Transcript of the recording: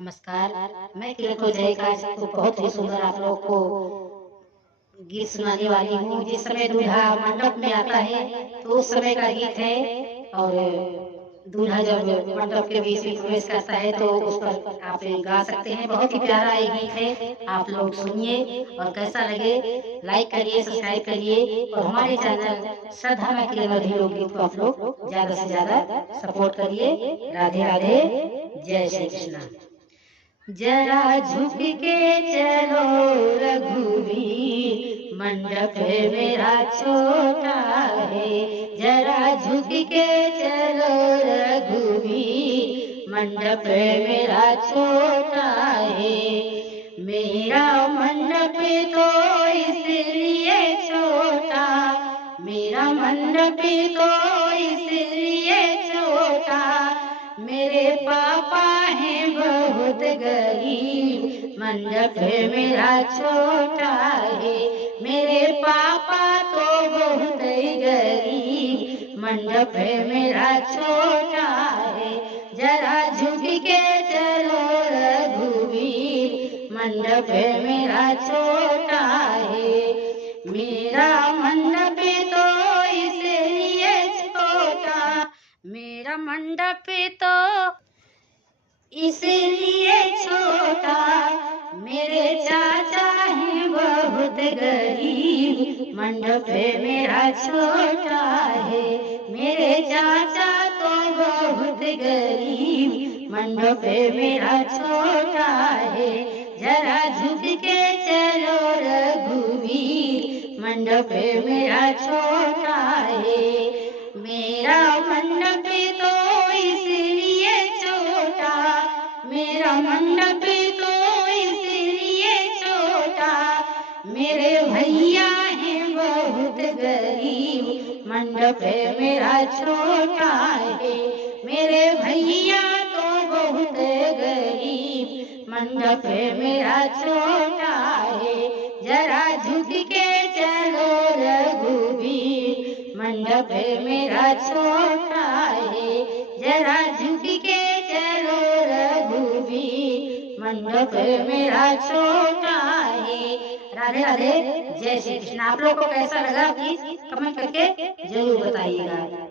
नमस्कार। मैं किरण जय का तो बहुत ही सुंदर आप लोग को गीत सुनाने वाली हूँ। जिस समय दूल्हा मंडप में आता है तो उस समय का गीत है, और दूल्हा जब मंडप के बीच में प्रवेश करता है तो उस पर आप गा सकते हैं। बहुत ही प्यारा ये गीत है, आप लोग सुनिए और कैसा लगे लाइक करिए, सब्सक्राइब करिए, और हमारे चैनल श्रद्धा में किरण मधुर लोकगीत को आप लोग ज्यादा से ज्यादा सपोर्ट करिए। राधे राधे, जय श्री कृष्ण। जरा झुक के चलो रघुवीर, मंडप मेरा छोटा है। जरा झुक के चलो रघुवीर, मंडप मेरा छोटा है। मेरा मंडप तो इसलिए छोटा, मेरा मंडप तो इसलिए छोटा, मेरे पापा हैं बहुत गरीब, मंडप मेरा छोटा है। मेरे पापा तो बहुत गरीब, मंडप मेरा छोटा है। जरा झुक के चलो रघुवीर, मंडप मेरा छोटा है। मेरा मंडप तो इसलिए छोटा, मेरा मंडप तो इसलिए छोटा, मेरे चाचा हैं बहुत गरीब, मंडप मेरा छोटा है। मेरे चाचा तो बहुत गरीब, मंडप मेरा छोटा है। जरा झुक के चलो रघुवीर, मंडप मेरा छोटा है। मेरा मंडप तो इसलिए छोटा, मेरा मंडप तो इसलिए छोटा, मेरे भैया हैं बहुत गरीब, मंडप मेरा छोटा है। मेरे भैया तो बहुत गरीब, मंडप मेरा छोटा है। जरा झुक के चलो रघुवीर, मंडप मेरा छोटा है। जरा झुक के चलो रघुवीर, मंडप मेरा छोटा है। राधे राधे, जय श्री कृष्ण। आप लोग को कैसा लगा प्लीज कमेंट करके जरूर बताइएगा।